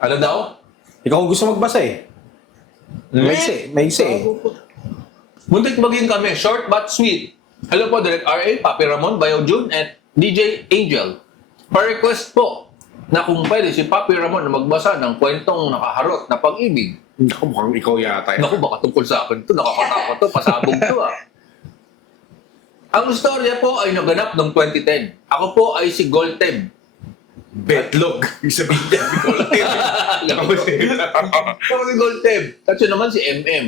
Ano daw? Ikaw ang gusto magbasa eh. May say. Muntik maging kami, short but sweet. Hello po, Direct RA, Papi Ramon, Bayo June, at DJ Angel. Pa-request po na kung pwede si Papi Ramon na magbasa ng kwentong nakaharot na pag-ibig. Naku, mukhang ikaw yata. Naku, baka tungkol sa akin ito. Nakakatakot to. Pasabog to ah. Ang storya po ay naganap noong 2010. Ako po ay si Golteb. Betlog. Ibig sabihin niya, Golteb. Ako si Golteb. At yun naman si MM.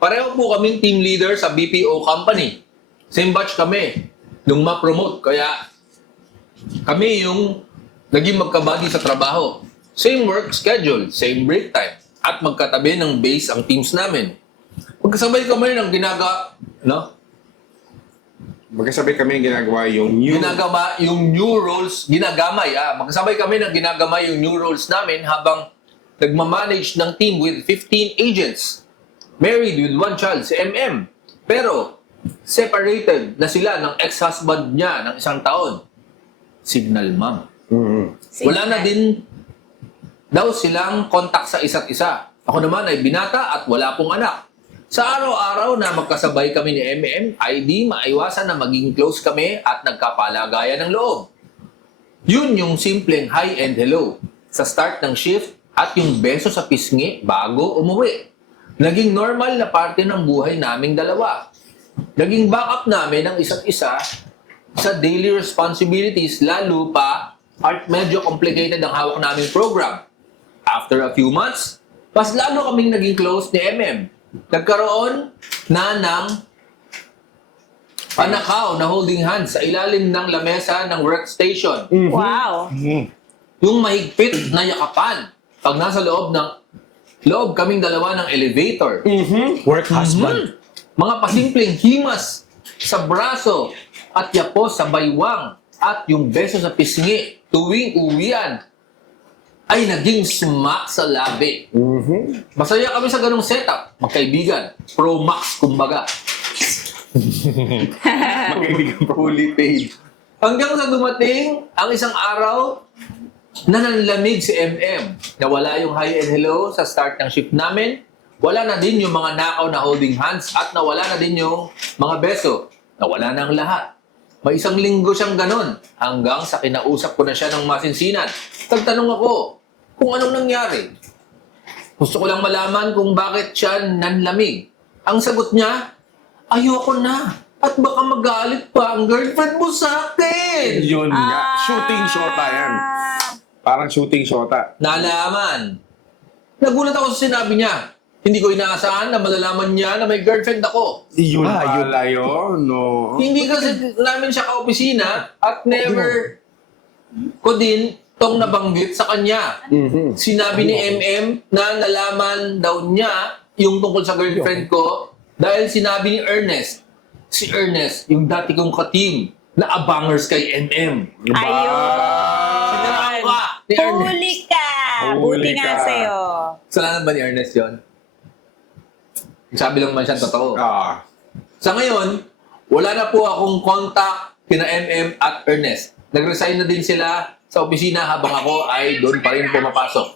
Pareho po kaming team leader sa BPO company. Same batch kami nung ma-promote. Kaya kami yung naging magkabagi sa trabaho. Same work schedule, same break time. At magkatabi ng base ang teams namin. Magkasabay kami ng Magkasabay kami ginagawa yung ginagama yung new roles, ginagamay. Magkasabay kami ng ginagamay yung new roles namin habang nagmamanage ng team with 15 agents. Married with one child, si MM. Pero separated na sila ng ex-husband niya ng 1 taon. Signal mom. Wala na din daw silang contact sa isa't isa. Ako naman ay binata at wala pong anak. Sa araw-araw na magkasabay kami ni MM, ay di maiwasan na maging close kami at nagkapalagayan ng loob. Yun yung simpleng hi and hello sa start ng shift at yung beso sa pisngi bago umuwi. Naging normal na parte ng buhay naming dalawa. Naging backup namin ang isa't isa sa daily responsibilities, lalo pa at medyo complicated ang hawak naming program. After a few months, mas lalo kaming naging close ni MM. Nagkaroon na ng panakaw na holding hands sa ilalim ng lamesa ng workstation. Wow. Yung mahigpit na yakapan pag nasa loob kaming dalawa ng elevator. Work husband. Mga pasimpleng himas sa braso at yapos sa baywang at yung beso sa pisngi tuwing uwian ay naging smack sa labi. Masaya kami sa ganong setup. Magkaibigan. Pro max, kumbaga. magkaibigan pa. Fully paid. Hanggang sa dumating ang isang araw na nanlamig si MM. Nawala yung hi and hello sa start ng shift namin. Wala na din yung mga nakaw na holding hands at nawala na din yung mga beso. Nawala na ang lahat. May 1 linggo siyang ganon hanggang sa kinausap ko na siya ng masinsinan. Tagtanong ako kung anong nangyari. Gusto ko lang malaman kung bakit siya nanlamig. Ang sagot niya, ayoko na. At baka magalit pa ang girlfriend mo sa akin. Yun nga. Shooting shota yan. Parang shooting shota. Nalaman. Nagulat ako sa sinabi niya. Hindi ko inaasahan na malalaman niya na may girlfriend ako. Yun yun. pala yun, no? Hindi kasi namin siya ka-opisina at never ko din tong nabanggit sa kanya. Sinabi ni MM na nalaman daw niya yung tungkol sa girlfriend ko dahil sinabi ni Ernest. Si Ernest, yung dati kong ka-team na abangers kay MM. Siniraan ka ni Ernest. Huli ka! Buti nga sa'yo. Salamat ba ni Ernest yun? Sabi lang man siya totoo. Sa ngayon, wala na po akong contact kina MM at Ernest. Nag-resign na din sila sa opisina habang ako ay doon pa rin pumapasok.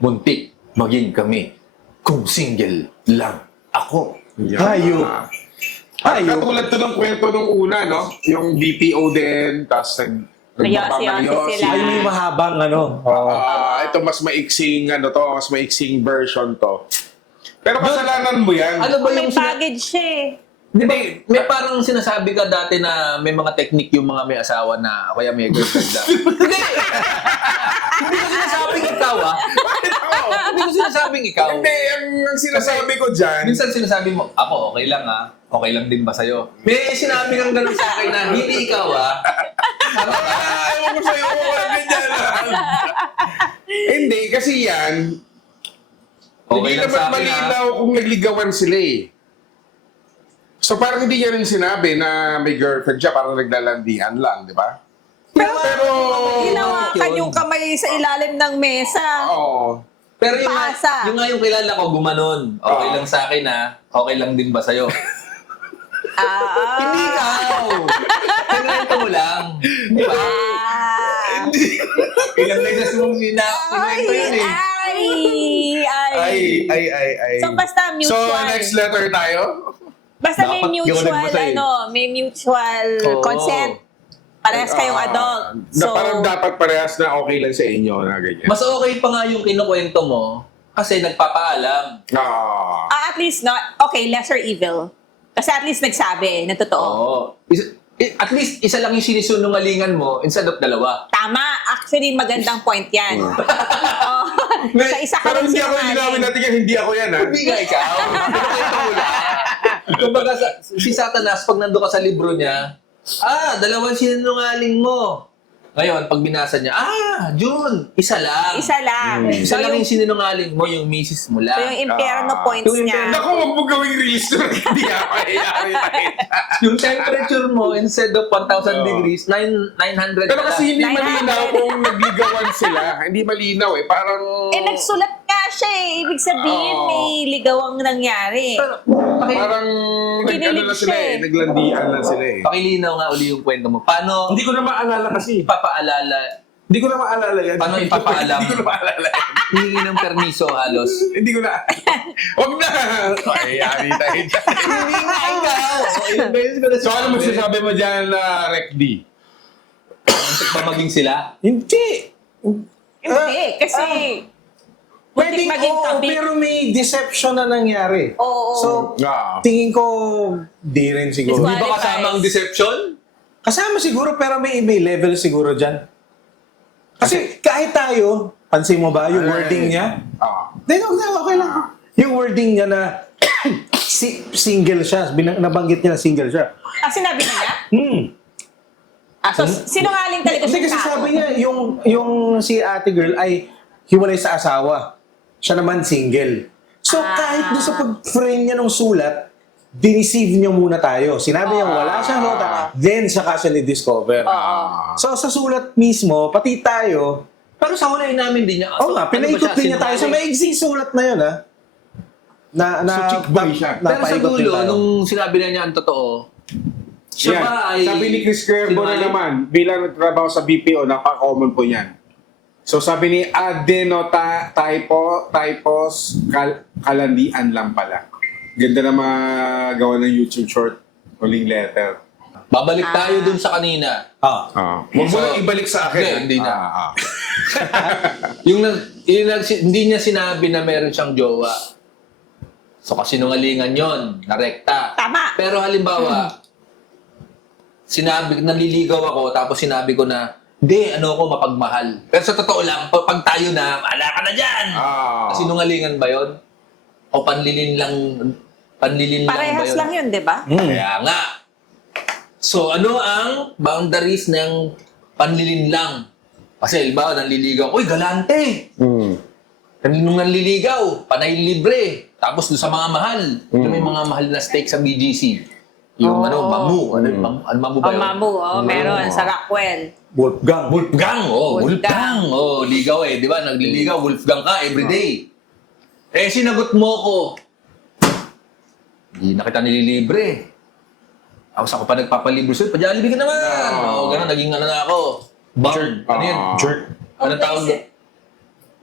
Muntik maging kami kung single lang ako. Hayop. Hayop. Katulad to ng kwento nung una, no? Yung BPO din, tapos Nayosi-yosi sila. Ay, may mahabang ano. ito mas maiksing, mas maiksing version to. Pero kasalanan mo yan. Ano ba May yung baggage siya eh. Di ba, may parang sinasabi ka dati na may mga technique yung mga may asawa na kaya may girlfriend na. Hindi! Hindi ko sinasabing ikaw Hindi ko sinasabing ikaw. Hindi, ang sinasabi ko dyan, Minsan sinasabi mo, ako okay lang okay lang din ba sa'yo? May sinabi kang ganun sa akin na hindi ikaw ayaw mo sa'yo, ganyan lang. Hindi, kasi yan, Okay hindi lang sa naman akin, malinaw kung nagligawan sila eh. So parang hindi niya rin sinabi na may girlfriend siya, parang naglalandian lang, di ba? Pero, Hinawakan yung kamay sa ilalim ng mesa. oo. Pero Paasa. yung nga yung kilala ko gumanon. Okay lang sa akin okay lang din ba sa'yo? Hindi ikaw! Kinrento mo lang. Di ba? Ilang beses mong sinakwento yun eh. So, basta So, mutual. next letter tayo? Basta may Dapat yun ang mutual, nagbasa eh. may mutual Oo. consent. Parehas kayong adult. Na parang dapat parehas na okay lang sa inyo na ganyan. Mas okay pa nga yung kinukwento mo kasi nagpapaalam. At least not, okay, lesser evil. Kasi at least nagsabi na totoo. Oo. At least isa lang yung sinisunungalingan mo instead of dalawa. Tama. Actually, magandang point yan. Oh, sa isa ka Pero lang hindi ako sinungaling. linawin natin yan, hindi ako yan ha. Hindi nga ikaw. Kinukwento mo lang. Kumbaga, si Satanas, pag nandun ka sa libro niya, dalawang sinungaling mo. Ngayon, pag binasa niya, June, isa lang. Isa lang. Isa So, lang yung, yung sinungaling mo, yung misis mo lang. so, yung impierno points Yung niya. Naku, huwag mo gawing reels na hindi ako Yung temperature mo, instead of 1,000 Oo. degrees, 900 Pero kasi hindi 900. malinaw kung nagligawan sila. Hindi malinaw eh. Parang... Nagsulat nga siya eh. Ibig sabihin, Oo. may ligawang nangyari. Parang Kinilig nag-ano na sila siya eh. eh. Naglandian lang sila eh. Pakilinaw nga uli yung kwento mo. Paano Hindi ko na maalala kasi. ipapaalala, Hindi ko na maalala yan. paano ipapaalam, Hindi ko na maalala. hihingi ng permiso halos. Hindi ko na... Huwag na! Ay, yari tayo dyan. Hindi nga ikaw. Ilang beses ko na So, ano masasabi mo dyan na Rec D? ba maging sila? Hindi. Hindi, kasi Pwedeng maging oo, tabi. pero may deception na nangyari. Oo. So, Ah. tingin ko, di rin siguro. It's Hindi ba kasama ang deception? Kasama siguro, pero may level siguro dyan. Kasi kahit tayo, pansin mo ba yung wording niya? Hindi, okay lang. Yung wording niya na single siya, nabanggit niya na single siya. Sinabi niya? So, sinungaling talaga Kasi siya tao. sabi niya, yung si ate girl ay hiwalay sa asawa. Siya naman single. So kahit doon sa pag-frame niya ng sulat, diniceive niya muna tayo. Sinabi niya wala siyang nota, then saka siya ni-discover. So sa sulat mismo, pati tayo, Pero sa huli namin din niya. oo nga, pinaikot din niya tayo sa maigsing sulat na yun, ha? Na So, chick boy siya. Pero sa napaikot din dulo, tayo. nung sinabi na niya ang totoo, siya Yan. ba ay... Sabi ni Chris Cuervo na sinungaling? naman, bilang nagtrabaho sa BPO, napaka-common po yan. So sabi ni typos, kalandian lang pala. Ganda na mga gawa ng YouTube short, huling letter. Babalik tayo dun sa kanina. Huwag mo lang ibalik sa akin. Hindi na. Hindi niya sinabi na meron siyang jowa. So kasinungalingan yon, narekta. Tama. Pero halimbawa, naliligaw ako, tapos sinabi ko na, hindi, ako, mapagmahal. Pero sa totoo lang, pag tayo na, ala ka na dyan! Kasinungalingan ba yon? O panlilin lang ba Parehas yun? lang yun, di ba? Kaya nga. So, ano ang boundaries ng panlilin lang? Kasi, halimbawa, nanliligaw, uy, galante! Nung nanliligaw, panay libre. Tapos doon sa mga mahal. Yung may mga mahal na steak sa BGC. Yung mamu. Mamu ba yun? Mamu, meron sa Rockwell. Wolfgang. Wolfgang. Wolfgang. Wolfgang. Ligaw eh. Di ba? Nagliligaw. Wolfgang ka everyday. Sinagot mo ko. Hindi na kita nililibre. Tapos ako pa nagpapalibre sa'yo. Pa-Jollibee ka naman. Ganun. Naging ano na ako. Bang. Ano yun? Jerk. Anong tawag?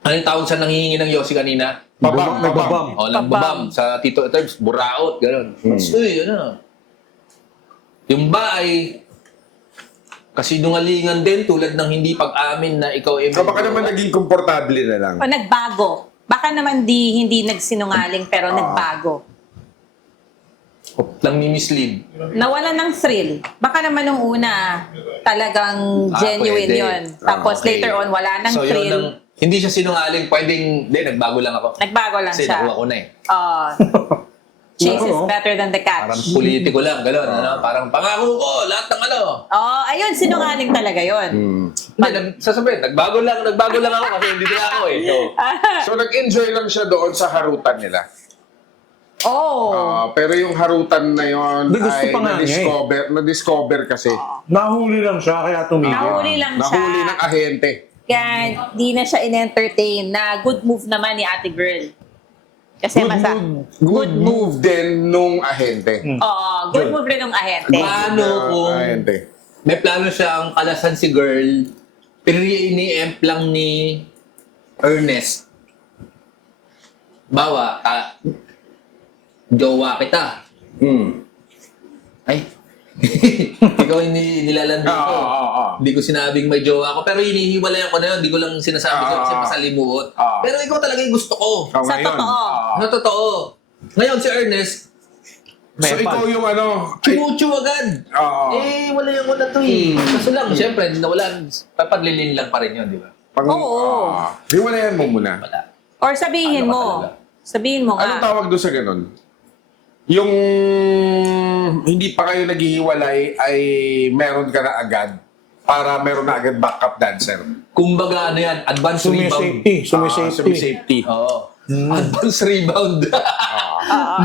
Anong tawag sa nanghihingi ng Yossi kanina? Nagbabam. Nagbabam. Sa Tito Terms, buraot. Ganun. Uy, Yung ba ay kasinungalingan din tulad ng hindi pag-amin na ikaw ay... So baka naman naging komportable na lang. O nagbago. Baka naman hindi nagsinungaling pero nagbago. Lang ni-mislead. Nawala ng thrill. Baka naman nung una talagang genuine pwede. yun. Tapos Okay. later on wala ng So yun thrill. ang... Hindi siya sinungaling. Pwedeng... Hindi, nagbago lang ako. Nagbago lang Kasi siya. nakuha ko na eh. Chase is Oo. better than the catch. Parang politiko lang. Gano'n. Parang pangako ko. Lahat ng ano. Ayun, sinungaling talaga yun. Hindi, sasabihin, nagbago lang ako kasi hindi na ako eh. So, So nag-enjoy lang siya doon sa harutan nila. Oh. Pero yung harutan na yon Hindi, gusto ay pa nga niya na-discover kasi. Nahuli lang siya, kaya tumigil. Nahuli lang siya. Nahuli ng ahente. Kaya di na siya in-entertain na good move naman ni ate girl. Kasi Good move din nung ahente. good move rin ng ahente. Paano kung Ahente. may plano siyang kalasan si girl, ini-emp lang ni Ernest. Bawa, jowa kita. Ay, ikaw yung nilalandi ko. Hindi ko sinabing may jowa ako. Pero hinihiwalayan ko na yun. Hindi ko lang sinasabi ko kasi pasalimuot. Pero ikaw talaga yung gusto ko. Oh, Sa ngayon. totoo. Na totoo. Ngayon si Ernest, So ikaw yung ano, chumuchu agad. Walayan ko na to eh. Kaso lang, syempre, nawalan. Papadlilin lang pa rin yun, di ba? Oo. Hiwalayan mo muna. Wala. Or sabihin Ano ba mo. talaga? Sabihin mo Anong nga. tawag doon sa ganun? Yung hindi pa kayo naghihiwalay ay meron ka na agad para meron na agad backup dancer. Kumbaga, ano yan, advance rebound. Sumisafety. Safety. Oo. Advance rebound.